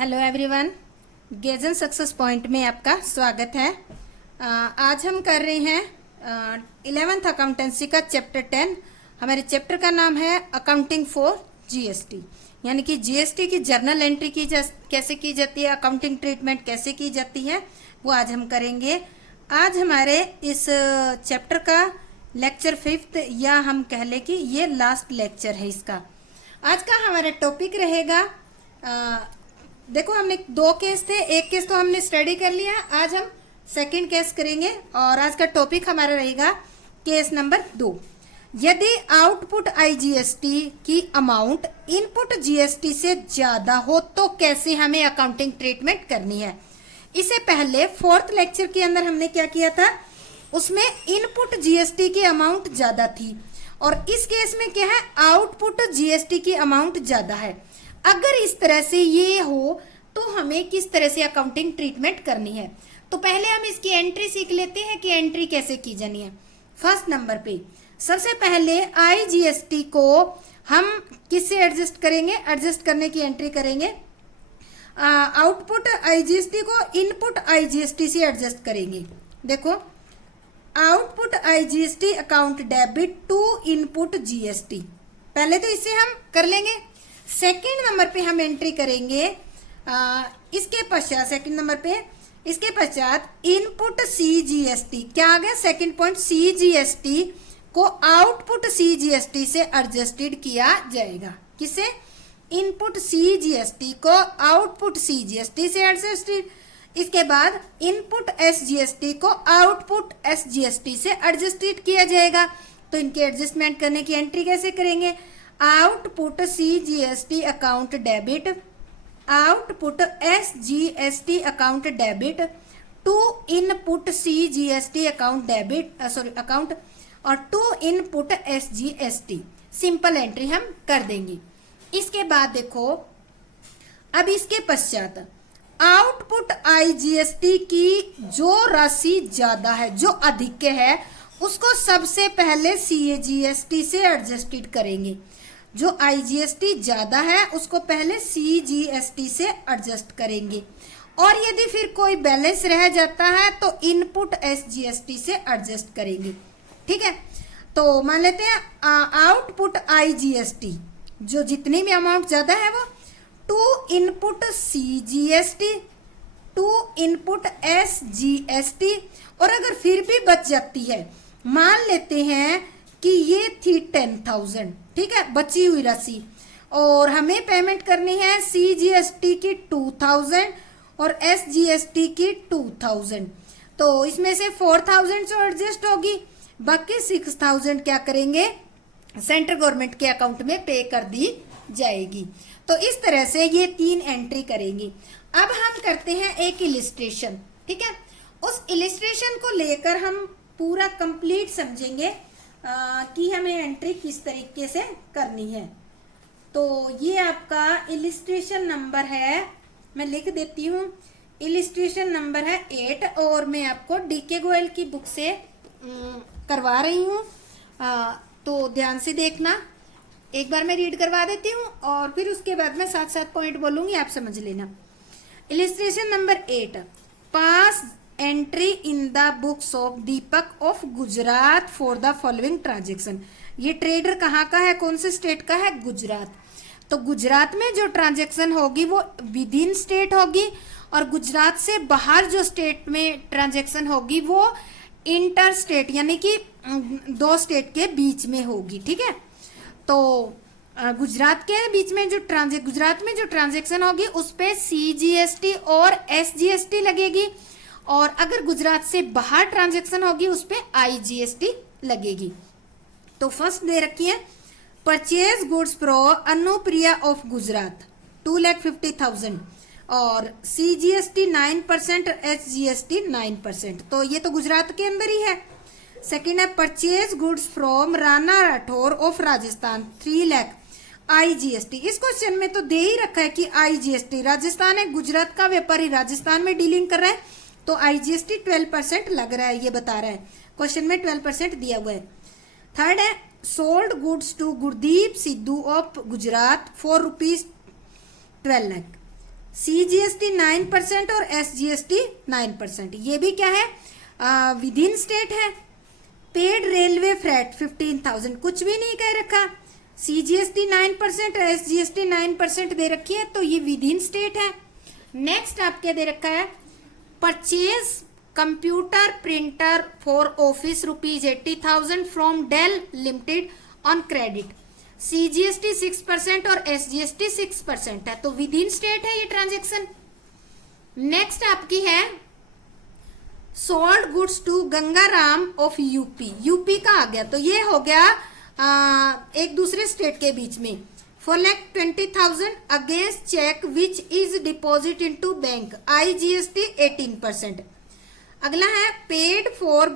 Hello everyone, गेजन success point में आपका स्वागत है। आज हम कर रहे हैं 11th अकाउंटेंसी का चैप्टर 10। हमारे चैप्टर का नाम है अकाउंटिंग फॉर जीएसटी, यानी कि जीएसटी की जर्नल एंट्री कैसे की जाती है, अकाउंटिंग ट्रीटमेंट कैसे की जाती है, वो आज हम करेंगे। आज हमारे इस चैप्टर का लेक्चर 5th, या हम कह लें कि ये लास्ट लेक्चर है इसका। आज का हमारा टॉपिक रहेगा, देखो हमने 2 केस थे, एक केस तो हमने स्टडी कर लिया, आज हम सेकंड केस करेंगे और आज का टॉपिक हमारा रहेगा केस नंबर 2। यदि आउटपुट आईजीएसटी की अमाउंट इनपुट जीएसटी से ज्यादा हो तो कैसे हमें अकाउंटिंग ट्रीटमेंट करनी है। इससे पहले 4th लेक्चर के अंदर हमने क्या किया था, उसमें इनपुट जीएसटी की अमाउंट ज्यादा थी और इस केस में क्या है, आउटपुट जीएसटी की अमाउंट ज्यादा है। अगर इस तरह से ये हो तो हमें किस तरह से अकाउंटिंग ट्रीटमेंट करनी है। तो पहले हम इसकी एंट्री सीख लेते हैं कि एंट्री कैसे की जानी है। फर्स्ट नंबर पे सबसे पहले आईजीएसटी को हम किससे एडजस्ट करेंगे, एडजस्ट करने की एंट्री करेंगे। आउटपुट आईजीएसटी को इनपुट आईजीएसटी से एडजस्ट करेंगे। देखो, output IGST account debit to input GST, पहले तो इसे हम कर लेंगे। सेकंड नंबर पे हम एंट्री करेंगे इसके पश्चात, सेकंड नंबर पे इसके पश्चात इनपुट सीजीएसटी, क्या आ गया सेकंड पॉइंट, सीजीएसटी को आउटपुट सीजीएसटी से एडजस्टेड किया जाएगा। किससे? इनपुट सीजीएसटी को आउटपुट सीजीएसटी से एडजस्टेड। इसके बाद इनपुट एसजीएसटी को आउटपुट एसजीएसटी से एडजस्टेड किया जाएगा। तो इनके एडजस्टमेंट करने की एंट्री कैसे करेंगे, output CGST account debit, output SGST account debit to input CGST account debit, account, और to input SGST. Simple entry हम कर देंगे। इसके बाद देखो, अब इसके पश्चात आउटपुट आईजीएसटी की जो राशि ज्यादा है, जो अधिक है, उसको सबसे पहले सीजीएसटी से एडजस्टेड करेंगे। जो आईजीएसटी ज्यादा है उसको पहले सीजीएसटी से एडजस्ट करेंगे और यदि फिर कोई बैलेंस रह जाता है तो इनपुट एसजीएसटी से एडजस्ट करेंगे। ठीक है, तो मान लेते हैं आउटपुट आईजीएसटी जो जितनी भी अमाउंट ज्यादा है वो to input CGST, to input SGST, और अगर फिर भी बच जाती है, मान लेते हैं कि ये थी 10,000, ठीक है, बची हुई राशि, और हमें पेमेंट करनी है सीजीएसटी की 2,000 और एसजीएसटी की 2,000। तो इसमें से 4,000 जो एडजस्ट होगी, बाकी 6,000 क्या करेंगे, सेंट्रल गवर्नमेंट के अकाउंट में पे कर दी जाएगी। तो इस तरह से ये 3 एंट्री करेंगी। अब हम करते हैं एक इलिस्ट्रेशन। ठीक है, उस इलिस्ट्रेशन को लेकर हम पूरा कंप्लीट समझेंगे कि हमें एंट्री किस तरीके से करनी है। तो ये आपका इलिस्ट्रेशन नंबर है, मैं लिख देती हूँ, इलिस्ट्रेशन नंबर है 8 और मैं आपको डीके गोयल की बुक से करवा रही हूँ। तो ध्यान से देखना, एक बार मैं रीड करवा देती हूँ और फिर उसके बाद मैं साथ साथ पॉइंट बोलूंगी, आप समझ लेना। Illustration number 8, pass entry in the books of Deepak of Gujarat for the following transaction. ये ट्रेडर कहाँ का है, कौन से स्टेट का है, गुजरात। तो गुजरात में जो ट्रांजेक्शन होगी वो विद इन स्टेट होगी और गुजरात से बाहर जो स्टेट में ट्रांजेक्शन होगी वो इंटर स्टेट, यानी कि 2 स्टेट के बीच में होगी। ठीक है, तो गुजरात के बीच में जो गुजरात में जो ट्रांजेक्शन होगी उस पे सीजीएसटी और एसजीएसटी लगेगी, और अगर गुजरात से बाहर ट्रांजैक्शन होगी उस पे आईजीएसटी लगेगी। तो फर्स्ट दे रखी है, purchase goods from Anupriya of Gujarat 2,50,000 और सीजीएसटी 9%, एसजीएसटी 9%। तो ये तो गुजरात के अंदर ही है। सेकेंड है, purchase goods from Rana Rathore of Rajasthan 3 lakh, IGST. इस क्वेश्चन में तो दे ही रखा है कि आईजीएसटी, राजस्थान है, गुजरात का व्यापारी राजस्थान में डीलिंग कर रहा है, तो आईजीएसटी 12% लग रहा है, ये बता रहा है क्वेश्चन में, 12% दिया हुआ है। थर्ड है, sold goods to Gurdeep Sidhu of Gujarat for ₹12 lakh, CGST 9% और SGST 9%। ये भी क्या है, विद इन स्टेट है। पेड रेलवे फ्रेट 15,000, कुछ भी नहीं कह रखा। CGST 9% और SGST 9% दे रखी है, तो ये विद इन स्टेट है। नेक्स्ट आपके दे रखा है purchase computer printer for office ₹80,000 from Dell limited on credit. CGST 6% और SGST 6% है, तो विद इन स्टेट है ये ट्रांजेक्शन। नेक्स्ट आपकी है sold goods to Gangaram of UP का आ गया, तो ये हो गया एक दूसरे स्टेट के बीच में। For 20,000 against cheque which is deposit into bank, IGST 18%। अगला है paid for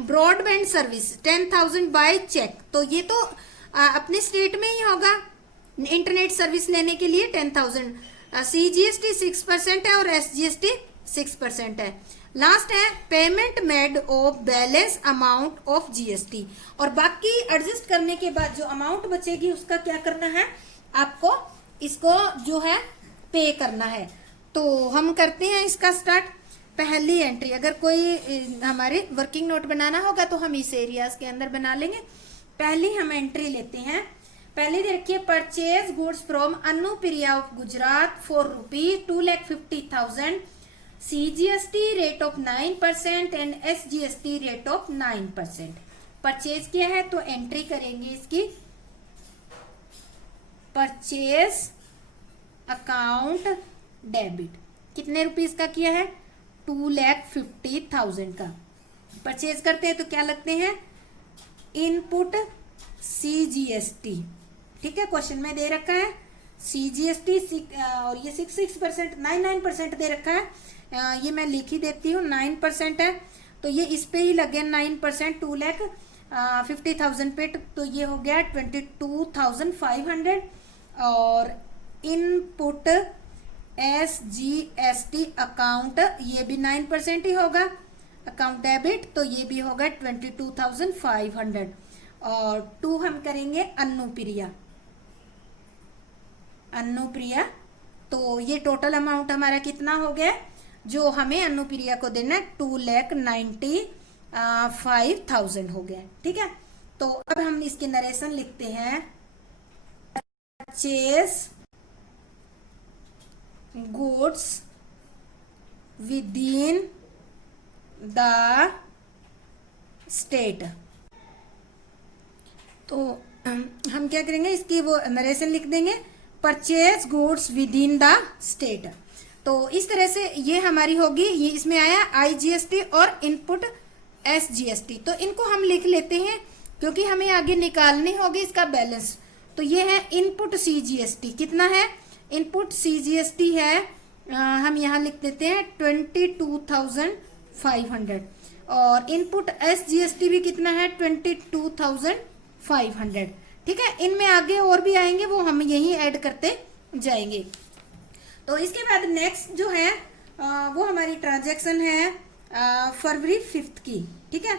broadband service 10,000 by cheque, तो ये तो अपने स्टेट में ही होगा। इंटरनेट सर्विस लेने के लिए 10,000। CGST 6% है और SGST 6% है। लास्ट है payment made of balance amount of GST, और बाकी एडजस्ट करने के बाद जो अमाउंट बचेगी उसका क्या करना है, आपको इसको जो है पे करना है। तो हम करते हैं इसका स्टार्ट। पहली एंट्री, अगर कोई हमारे वर्किंग नोट बनाना होगा तो हम इस एरियाज के अंदर बना लेंगे। पहली हम एंट्री लेते हैं। पहले देखिए purchase goods from Anupriya of Gujarat for ₹2,50,000, CGST rate of 9% and SGST rate of 9%। Purchase किया है तो एंट्री करेंगे इसकी, परचेज अकाउंट डेबिट। कितने रुपीस का किया है, 2,50,000 का। परचेज करते हैं तो क्या लगते हैं, इनपुट CGST, ठीक है, क्वेश्चन में दे रखा है CGST और ये 6% 9% दे रखा है। ये मैं लिख ही देती हूँ, 9% है तो ये इस पे ही लगे 9%, 2,50,000 पे, तो ये हो गया 22,500। और इनपुट SGST अकाउंट, ये भी 9% ही होगा, अकाउंट डेबिट, तो ये भी होगा 22,500। और 2 हम करेंगे अनुप्रिया, तो ये टोटल अमाउंट हमारा कितना हो गया, जो हमें अनुप्रिया को देना है 2,95,000 हो गया, ठीक है। तो अब हम इसके नरेशन लिखते हैं, purchase goods within the state. तो हम क्या करेंगे, इसकी वो नरेशन लिख देंगे, purchase goods within the state. तो इस तरह से ये हमारी होगी। ये इसमें आया IGST और इनपुट SGST, तो इनको हम लिख लेते हैं क्योंकि हमें आगे निकालनी होगी इसका बैलेंस। तो ये है इनपुट CGST, कितना है, इनपुट CGST है, हम यहाँ लिख देते हैं 22,500, और इनपुट SGST भी कितना है, 22,500, ठीक है। इनमें आगे और भी आएंगे, वो हम यही ऐड करते जाएंगे। तो इसके बाद नेक्स्ट जो है वो हमारी ट्रांजैक्शन है फरवरी 5 की, ठीक है।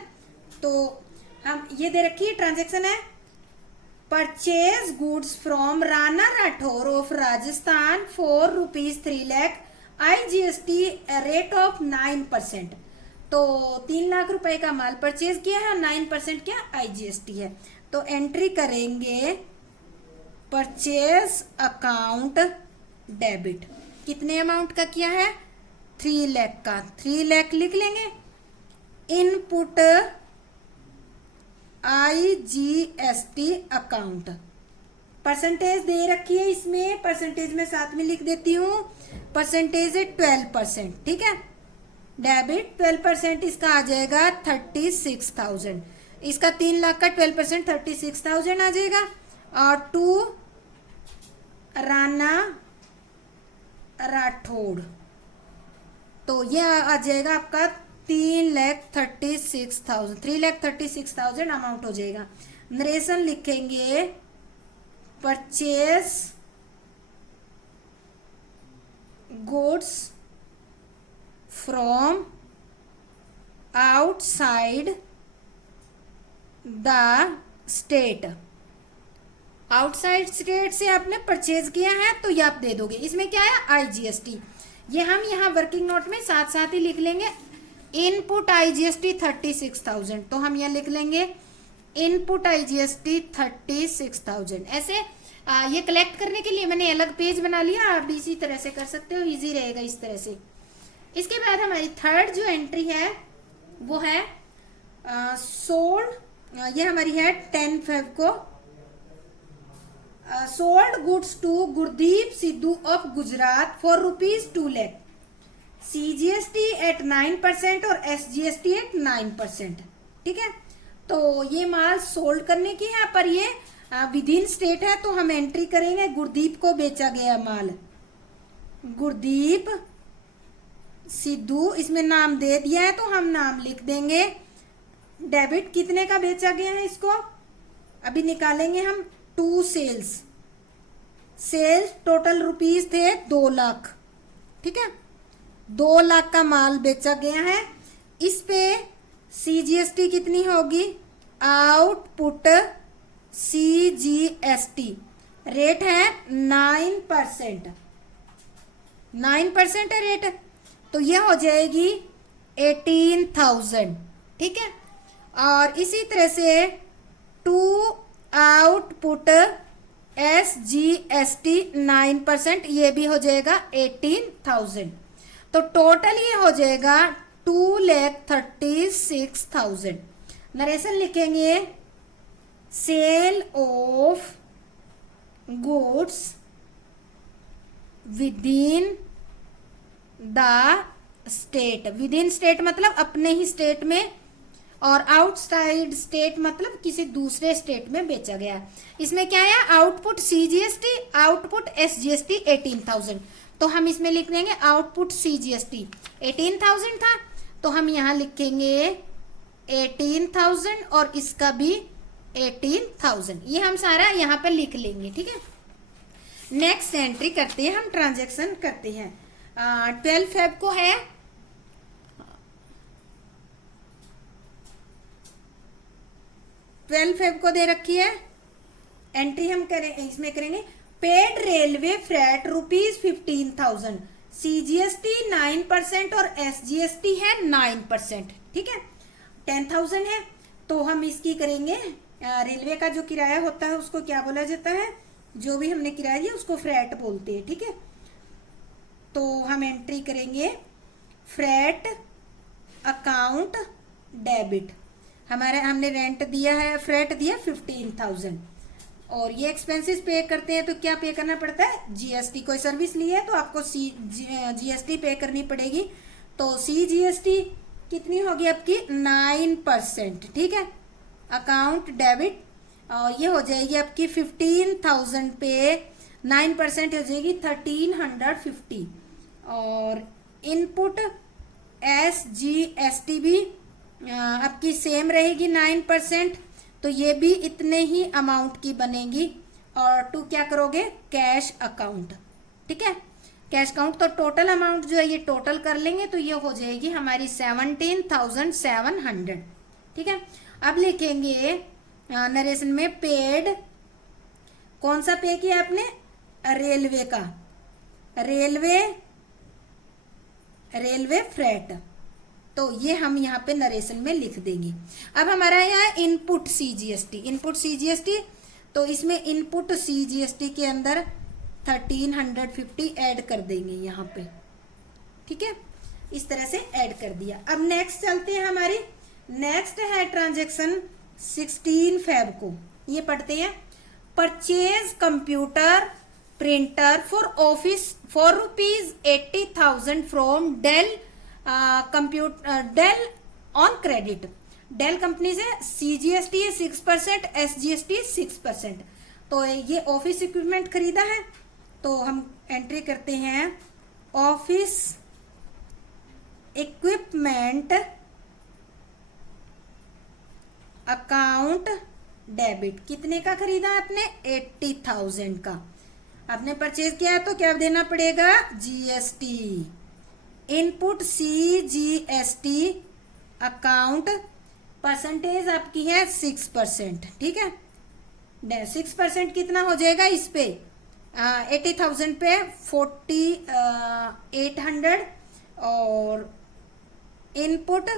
तो हम ये दे रखी है ट्रांजैक्शन है purchase goods from Rana Rathore of Rajasthan for ₹3 lakh, IGST rate of 9%। तो 3 लाख रुपए का माल परचेज किया है, 9% क्या IGST है। तो एंट्री करेंगे परचेज अकाउंट डेबिट, कितने अमाउंट का किया है, 3 लाख का, 3 लाख लिख लेंगे। इनपुट IGST अकाउंट, परसेंटेज दे रखी है इसमें, परसेंटेज में साथ में लिख देती हूँ, परसेंटेज है 12%, ठीक है। डेबिट 12%, इसका आ जाएगा 36,000, इसका 3 लाख का 12% 36,000 आ जाएगा। और 2 राणा राठौड़, तो ये आ जाएगा आपका 3,36,000 अमाउंट हो जाएगा। नरेशन लिखेंगे purchase goods from outside the state, outside state से आपने परचेज किया है तो ये आप दे दोगे। इसमें क्या है, IGST, ये हम यहाँ वर्किंग नोट में साथ साथ ही लिख लेंगे। इनपुट IGST 36,000, तो हम यहाँ लिख लेंगे इनपुट IGST 36,000। ऐसे ये कलेक्ट करने के लिए मैंने अलग पेज बना लिया, आप भी इसी तरह से कर सकते हो, इजी रहेगा इस तरह से। इसके बाद हमारी थर्ड जो एंट्री है वो है सोल्ड, ये हमारी है 10/5 को, sold goods to Gurdeep Sidhu of Gujarat for ₹2 lakh, CGST at 9% और SGST एट 9%। ठीक है, तो ये माल सोल्ड करने की है, पर ये विद इन स्टेट है, तो हम एंट्री करेंगे गुरदीप को बेचा गया माल, गुरदीप सिद्धू, इसमें नाम दे दिया है तो हम नाम लिख देंगे। डेबिट कितने का बेचा गया है, इसको अभी निकालेंगे हम। 2 सेल्स टोटल रुपीस थे 2 लाख। ठीक है, 2 लाख का माल बेचा गया है। इस पे CGST कितनी होगी, आउटपुट CGST रेट है 9%, 9% है रेट, तो ये हो जाएगी 18,000। ठीक है, और इसी तरह से टू आउटपुट SGST 9%, ये भी हो जाएगा 18,000, तो टोटल ये हो जाएगा 2,36,000। नरेशन लिखेंगे, sale of goods within the state, within state मतलब अपने ही स्टेट में, और आउटसाइड स्टेट मतलब किसी दूसरे स्टेट में बेचा गया। इसमें क्या है, आउटपुट CGST, आउटपुट SGST 18,000, तो हम इसमें लिख देंगे आउटपुट CGST 18,000 था, तो हम यहाँ लिखेंगे 18,000 और इसका भी 18,000, ये हम सारा यहाँ पर लिख लेंगे। ठीक है, नेक्स्ट एंट्री करते हैं, हम ट्रांजैक्शन करते हैं। 12 फेब को है 12 फेब को दे रखी है एंट्री, हम करें इसमें करेंगे पेड रेलवे फ्रेट ₹15,000, CGST 9% और SGST है 9%। ठीक है, 10,000 है, तो हम इसकी करेंगे रेलवे का जो किराया होता है उसको क्या बोला जाता है, जो भी हमने किराया दिया उसको फ्रेट बोलते हैं। ठीक है, तो हम एंट्री करेंगे फ्रेट अकाउंट डेबिट, हमारे हमने रेंट दिया है, फ्रेट दिया 15,000, और ये एक्सपेंसेस पे करते हैं तो क्या पे करना पड़ता है, GST। कोई सर्विस ली है तो आपको GST पे करनी पड़ेगी, तो CGST कितनी होगी आपकी 9%। ठीक है, अकाउंट डेबिट, और ये हो जाएगी आपकी 15,000 पे 9% हो जाएगी 1,350, और इनपुट SGST भी आपकी सेम रहेगी 9%, तो ये भी इतने ही अमाउंट की बनेगी। और टू क्या करोगे, कैश अकाउंट। ठीक है, कैश अकाउंट, तो टोटल अमाउंट जो है ये टोटल कर लेंगे तो ये हो जाएगी हमारी 17,700। ठीक है, अब लिखेंगे नरेशन में पेड, कौन सा पे किया आपने, रेलवे का, रेलवे फ्रेट, तो ये हम यहाँ पे नरेशन में लिख देंगे। अब हमारा यहाँ इनपुट CGST, तो इसमें इनपुट CGST के अंदर 1,350 ऐड कर देंगे यहाँ पे। ठीक है, इस तरह से ऐड कर दिया। अब नेक्स्ट चलते हैं, हमारी नेक्स्ट है ट्रांजैक्शन 16 फेब को, ये पढ़ते हैं। Purchase computer printer for office for ₹80,000 from Dell Dell on credit. Dell company से CGST 6%, SGST 6%, तो ये ऑफिस इक्विपमेंट खरीदा है, तो हम एंट्री करते हैं ऑफिस इक्विपमेंट अकाउंट डेबिट। कितने का खरीदा आपने, 80,000 का आपने परचेज किया है, तो क्या देना पड़ेगा, GST। Input CGST account, percentage आपकी है 6%। ठीक है, 6% कितना हो जाएगा इस पे 80,000 पे 4800 और इनपुट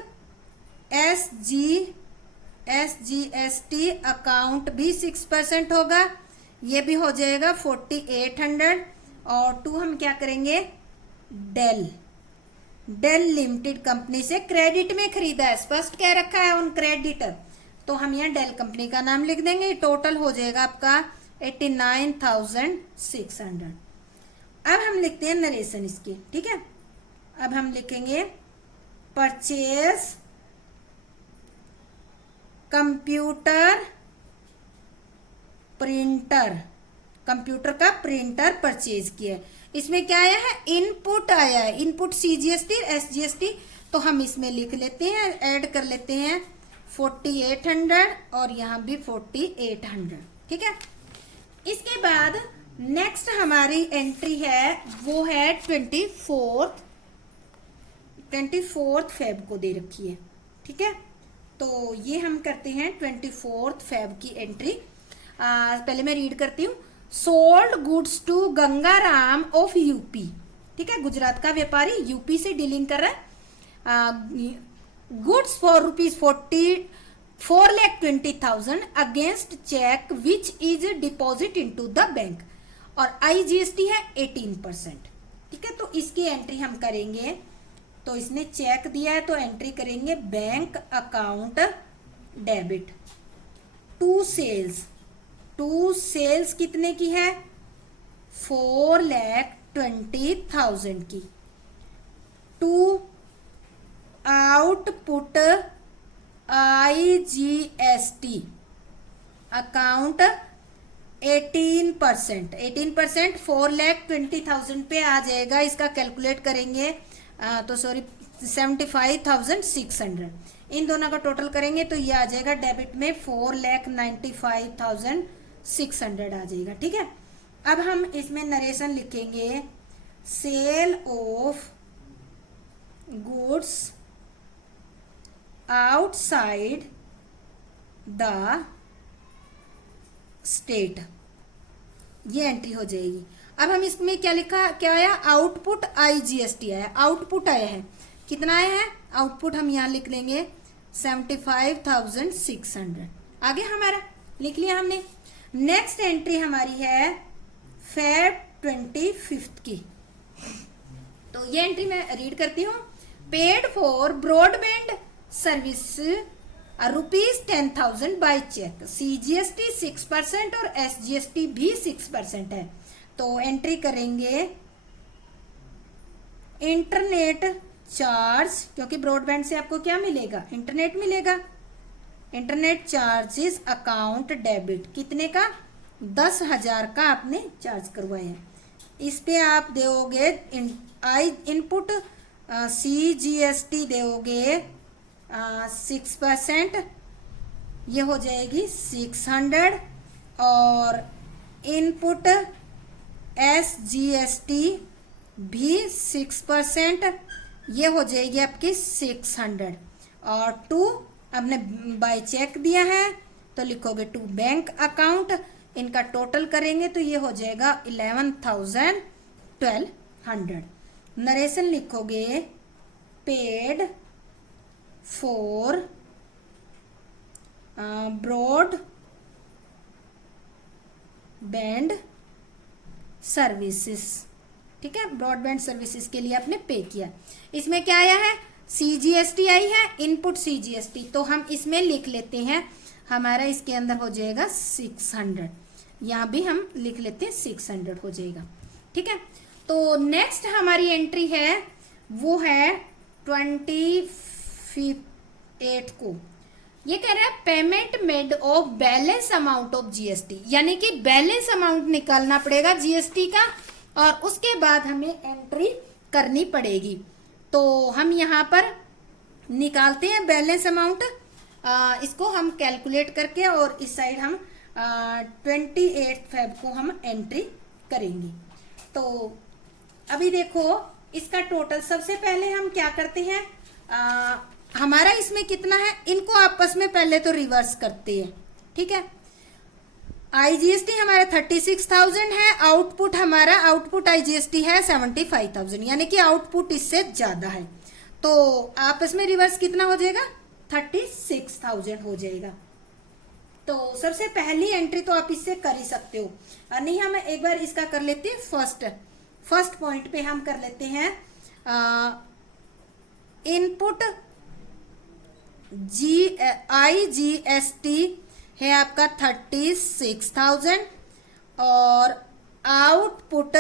SGST अकाउंट भी 6% होगा, ये भी हो जाएगा 4800 और 2 हम क्या करेंगे डेल लिमिटेड कंपनी से क्रेडिट में खरीदा है, स्पष्ट कह रखा है ऑन क्रेडिट, तो हम यहाँ डेल कंपनी का नाम लिख देंगे। टोटल हो जाएगा आपका 89,600। अब हम लिखते हैं नरेशन इसकी, ठीक है। अब हम लिखेंगे परचेज कंप्यूटर का प्रिंटर परचेज किया। इसमें क्या आया है, इनपुट आया है, इनपुट CGST SGST, तो हम इसमें लिख लेते हैं, ऐड कर लेते हैं 4800 और यहाँ भी 4800, ठीक है। इसके बाद नेक्स्ट हमारी एंट्री है वो है 24 फेब को दे रखी है, ठीक है। तो ये हम करते हैं 24 फेब की एंट्री। पहले मैं रीड करती हूँ। Sold goods to Gangaram of UP, ठीक है, गुजरात का व्यापारी यूपी से डीलिंग कर रहा है। Goods for ₹4,20,000 against cheque which is deposit into the bank और IGST है 18%, ठीक है। तो इसकी एंट्री हम करेंगे, तो इसने चेक दिया है तो एंट्री करेंगे bank account debit to sales कितने की है, 4,20,000 की। टू आउटपुट IGST अकाउंट 18% 4,20,000 पे आ जाएगा। इसका कैलकुलेट करेंगे तो सॉरी 75,600, इन दोनों का टोटल करेंगे तो ये आ जाएगा डेबिट में 4,95,600 आ जाएगा, ठीक है। अब हम इसमें नरेशन लिखेंगे sale of goods outside the state, ये एंट्री हो जाएगी। अब हम इसमें क्या लिखा, क्या आया, आउटपुट IGST आया, आउटपुट आया है, कितना आया है आउटपुट, हम यहाँ लिख लेंगे 75,600। आगे हमारा लिख लिया हमने। नेक्स्ट एंट्री हमारी है Feb 25 की, तो ये एंट्री मैं रीड करती हूँ। Paid for broadband service ₹10,000 by cheque, CGST 6% और SGST भी 6% है। तो एंट्री करेंगे इंटरनेट चार्ज, क्योंकि ब्रॉडबैंड से आपको क्या मिलेगा, इंटरनेट मिलेगा। इंटरनेट चार्जेस अकाउंट डेबिट, कितने का, 10,000 का आपने चार्ज करवाया है। इस पे आप दोगे इनपुट CGST दोगे 6%, ये हो जाएगी 600 और इनपुट SGST भी 6%, ये हो जाएगी आपकी 600 और 2 आपने बाय चेक दिया है तो लिखोगे टू बैंक अकाउंट, इनका टोटल करेंगे तो ये हो जाएगा 11,1200। नरेशन लिखोगे पेड फॉर ब्रॉडबैंड सर्विसेज, ठीक है, ब्रॉडबैंड सर्विसेज के लिए आपने पे किया। इसमें क्या आया है, CGST आई है, इनपुट CGST, तो हम इसमें लिख लेते हैं, हमारा इसके अंदर हो जाएगा 600, यहाँ भी हम लिख लेते हैं 600 हो जाएगा, ठीक है। तो नेक्स्ट हमारी एंट्री है वो है 28 को, ये कह रहा है payment made of balance amount of GST, यानी कि बैलेंस अमाउंट निकालना पड़ेगा GST का और उसके बाद हमें एंट्री करनी पड़ेगी। तो हम यहाँ पर निकालते हैं बैलेंस अमाउंट, इसको हम कैलकुलेट करके और इस साइड हम 28 फेब को हम एंट्री करेंगे। तो अभी देखो इसका टोटल, सबसे पहले हम क्या करते हैं, हमारा इसमें कितना है, इनको आपस में पहले तो रिवर्स करते हैं, ठीक है। आईजीएसटी हमारा 36,000 है, आउटपुट आईजीएसटी है 75,000, यानी कि आउटपुट इससे ज्यादा है। तो आपस में रिवर्स कितना हो जाएगा, 36,000 हो जाएगा। तो सबसे पहली एंट्री तो आप इससे कर ही सकते हो, और नहीं हम एक बार इसका कर लेते हैं। फर्स्ट पॉइंट पे हम कर लेते हैं इनपुट आईजीएसटी है आपका 36,000 और आउटपुट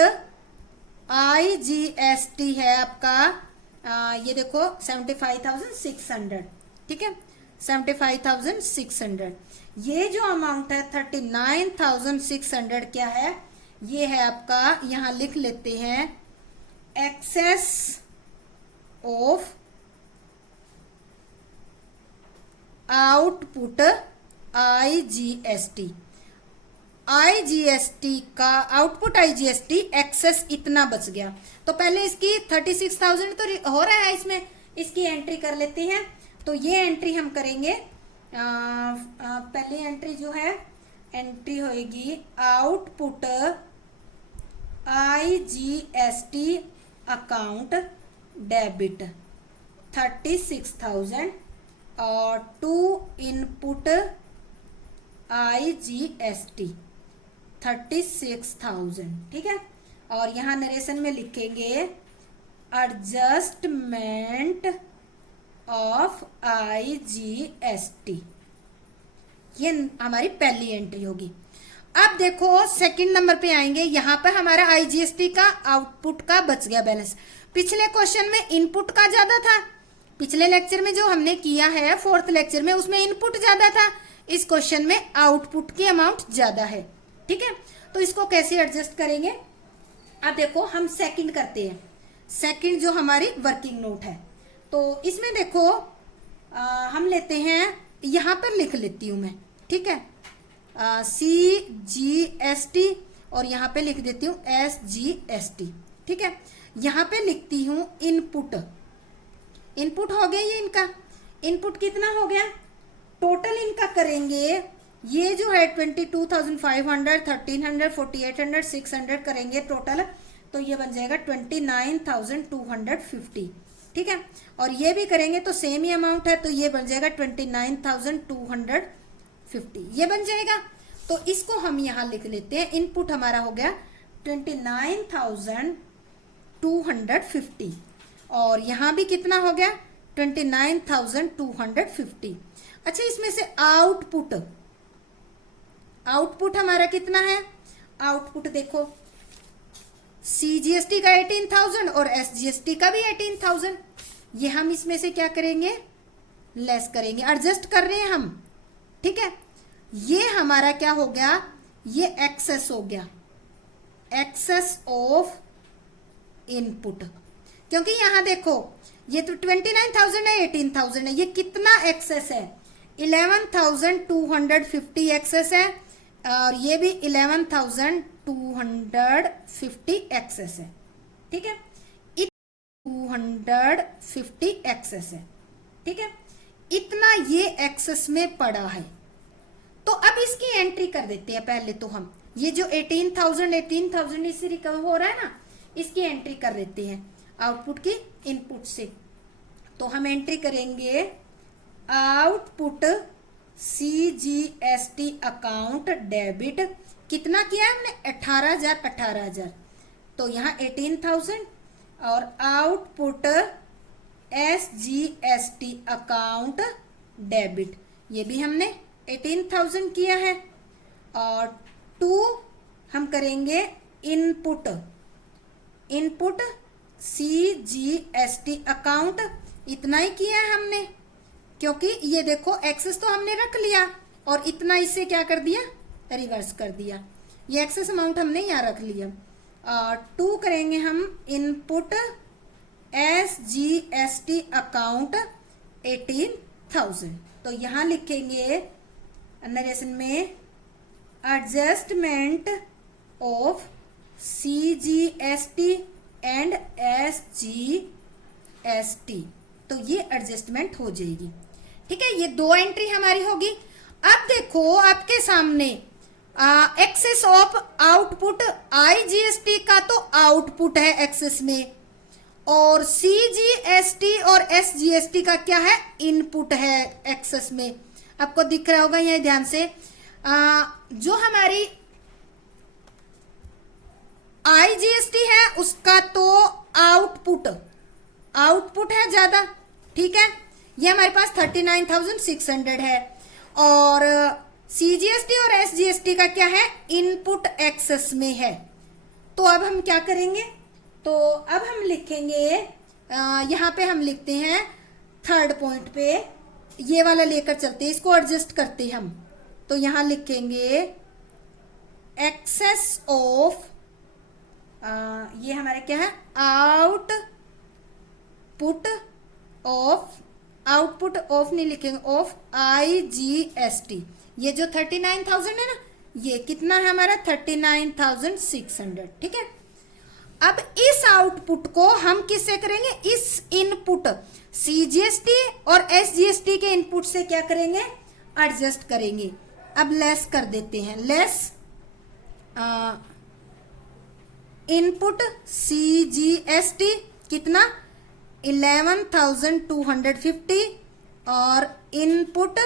आईजीएसटी है आपका ये देखो 75,600, ठीक है, 75,600। ये जो अमाउंट है 39,600 क्या है, ये है आपका, यहां लिख लेते हैं एक्सेस ऑफ आउटपुट आईजीएसटी का आउटपुट आईजीएसटी एक्सेस इतना बच गया। तो पहले इसकी 36,000 तो हो रहा है, इसमें इसकी एंट्री कर लेते हैं। तो ये एंट्री हम करेंगे, पहली एंट्री जो है एंट्री होएगी आउटपुट आईजीएसटी अकाउंट डेबिट 36,000 और टू इनपुट आईजीएसटी 36,000, ठीक है। और यहाँ नरेशन में लिखेंगे एडजस्टमेंट ऑफ आईजीएसटी, ये हमारी पहली एंट्री होगी। अब देखो सेकंड नंबर पे आएंगे, यहाँ पर हमारा आईजीएसटी का आउटपुट का बच गया बैलेंस। पिछले क्वेश्चन में इनपुट का ज्यादा था, पिछले लेक्चर में जो हमने किया है 4th लेक्चर में, उसमें इनपुट ज्यादा था, इस क्वेश्चन में आउटपुट की अमाउंट ज्यादा है, ठीक है। तो इसको कैसे एडजस्ट करेंगे, अब देखो हम सेकंड करते हैं। सेकंड जो हमारी वर्किंग नोट है, तो इसमें देखो हम लेते हैं, यहां पर लिख लेती हूं मैं, ठीक है, CGST और यहां पे लिख देती हूं SGST, ठीक है। यहां पे लिखती हूं इनपुट हो गया, ये इनका इनपुट कितना हो गया, टोटल इनका करेंगे, ये जो है 22,500, 1,300, 4,800, 600 करेंगे टोटल, तो ये बन जाएगा 29,250, ठीक है। और ये भी करेंगे तो सेम ही अमाउंट है, तो ये बन जाएगा 29,250, ये बन जाएगा। तो इसको हम यहां लिख लेते हैं, इनपुट हमारा हो गया 29,250 और यहां भी कितना हो गया 29,250। अच्छा, इसमें से आउटपुट हमारा कितना है, आउटपुट देखो CGST का 18,000 और SGST का भी 18,000, ये हम इसमें से क्या करेंगे, लेस करेंगे, एडजस्ट कर रहे हैं हम, ठीक है। ये हमारा क्या हो गया, ये एक्सेस हो गया, एक्सेस ऑफ इनपुट, क्योंकि यहां देखो ये तो 29,000 है, 18,000 है, ये कितना एक्सेस है, 11,250 एक्सेस है, और ये भी 11,250 एक्सेस है, ठीक है, 250 एक्सेस है, ठीक है, इतना ये एक्सेस में पड़ा है। तो अब इसकी एंट्री कर देते हैं पहले, तो हम ये जो 18,000 इससे रिकवर हो रहा है ना, इसकी एंट्री कर देते हैं आउटपुट की इनपुट से। तो हम एंट्री करेंगे आउटपुट CGST अकाउंट डेबिट, कितना किया है हमने 18,000, तो यहाँ 18,000 और आउटपुट SGST अकाउंट डेबिट, ये भी हमने 18,000 किया है। और टू हम करेंगे इनपुट CGST अकाउंट, इतना ही किया है हमने, क्योंकि ये देखो एक्सेस तो हमने रख लिया और इतना इससे क्या कर दिया, रिवर्स कर दिया, ये एक्सेस अमाउंट हमने यहाँ रख लिया। टू करेंगे हम इनपुट SGST अकाउंट 18,000, तो यहाँ लिखेंगे नरेशन में adjustment of CGST and SGST, तो ये एडजस्टमेंट हो जाएगी, ठीक है। ये दो एंट्री हमारी होगी। अब देखो आपके सामने एक्सेस ऑफ आउटपुट, आईजीएसटी का तो आउटपुट है एक्सेस में, और सीजीएसटी और एसजीएसटी का क्या है, इनपुट है एक्सेस में। आपको दिख रहा होगा ये ध्यान से। जो हमारी आईजीएसटी है उसका तो आउटपुट है ज्यादा, ठीक है, ये हमारे पास 39,600 है, और सीजीएसटी और एसजीएसटी का क्या है, इनपुट एक्सेस में है। तो अब हम क्या करेंगे, तो अब हम लिखेंगे, यहाँ पे हम लिखते हैं थर्ड पॉइंट पे, ये वाला लेकर चलते हैं, इसको एडजस्ट करते हैं हम। तो यहाँ लिखेंगे एक्सेस ऑफ, ये हमारे क्या है, आउटपुट ऑफ नहीं लिखेंगे, ऑफ आईजीएसटी। ये जो 39,000 है ना, ये कितना है हमारा 39,600, ठीक है। अब इस आउटपुट को हम किससे करेंगे, इस इनपुट सीजीएसटी और एसजीएसटी के इनपुट से क्या करेंगे, एडजस्ट करेंगे। अब लेस कर देते हैं, लेस इनपुट सीजीएसटी कितना 11,250, और इनपुट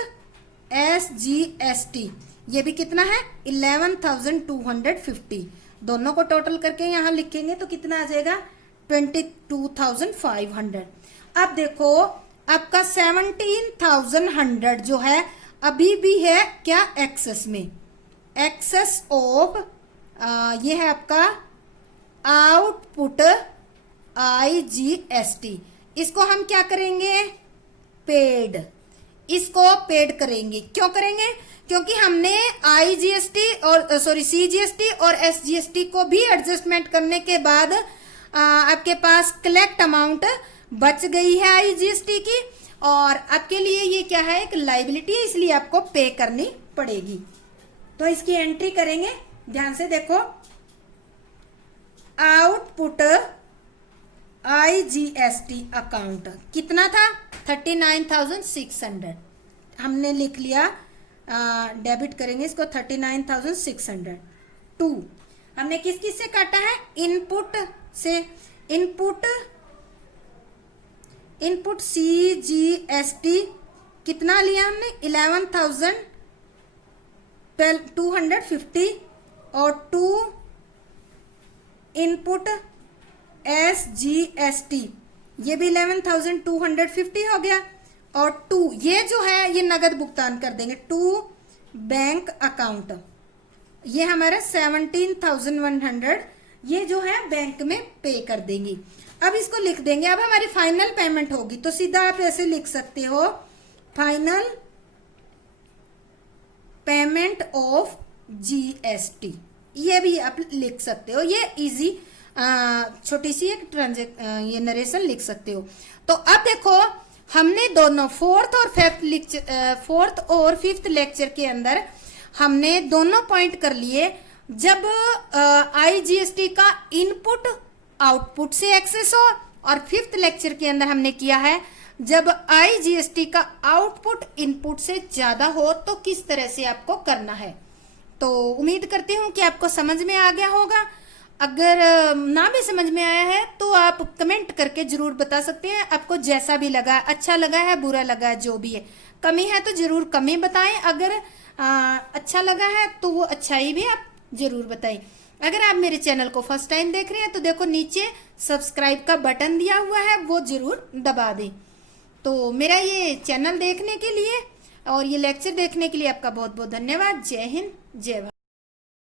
एसजीएसटी ये भी कितना है 11,250। दोनों को टोटल करके यहाँ लिखेंगे तो कितना आ जाएगा 22,500। अब देखो आपका 17,100 जो है अभी भी है क्या, एक्सेस में, एक्सेस ऑफ, ये है आपका आउटपुट आईजीएसटी। इसको हम क्या करेंगे, पेड, इसको पेड करेंगे। क्यों करेंगे, क्योंकि हमने आईजीएसटी और सीजीएसटी और एसजीएसटी को भी एडजस्टमेंट करने के बाद आपके पास कलेक्ट अमाउंट बच गई है आईजीएसटी की, और आपके लिए ये क्या है, एक लायबिलिटी है, इसलिए आपको पे करनी पड़ेगी। तो इसकी एंट्री करेंगे, ध्यान से देखो, आउटपुट आईजीएसटी अकाउंट कितना था 39,600, हमने लिख लिया, डेबिट करेंगे इसको 39,600 टू, हमने किस किस से काटा है, इनपुट से, इनपुट सीजीएसटी कितना लिया हमने 11,250, और टू इनपुट एसजीएसटी ये भी 11,250 हो गया, और टू ये जो है ये नगद भुगतान कर देंगे, टू बैंक अकाउंट ये हमारा 17,100 ये जो है बैंक में पे कर देंगे। अब इसको लिख देंगे, अब हमारी फाइनल पेमेंट होगी तो सीधा आप ऐसे लिख सकते हो, फाइनल पेमेंट ऑफ जीएसटी, ये भी आप लिख सकते हो, ये इजी छोटी सी एक ये नरेशन लिख सकते हो। तो अब देखो हमने दोनों फोर्थ और फिफ्थ लेक्चर के अंदर हमने दोनों पॉइंट कर लिए। जब आईजीएसटी का इनपुट आउटपुट से एक्सेस हो, और फिफ्थ लेक्चर के अंदर हमने किया है जब आईजीएसटी का आउटपुट इनपुट से ज्यादा हो तो किस तरह से आपको करना है। तो उम्मीद करती हूँ कि आपको समझ में आ गया होगा। अगर ना भी समझ में आया है तो आप कमेंट करके जरूर बता सकते हैं, आपको जैसा भी लगा, अच्छा लगा है, बुरा लगा है, जो भी है, कमी है तो जरूर कमी बताएं, अगर अच्छा लगा है तो वो अच्छाई भी आप जरूर बताएं। अगर आप मेरे चैनल को फर्स्ट टाइम देख रहे हैं तो देखो नीचे सब्सक्राइब का बटन दिया हुआ है, वो जरूर दबा दें। तो मेरा ये चैनल देखने के लिए और ये लेक्चर देखने के लिए आपका बहुत बहुत धन्यवाद। जय हिंद, जय भारत।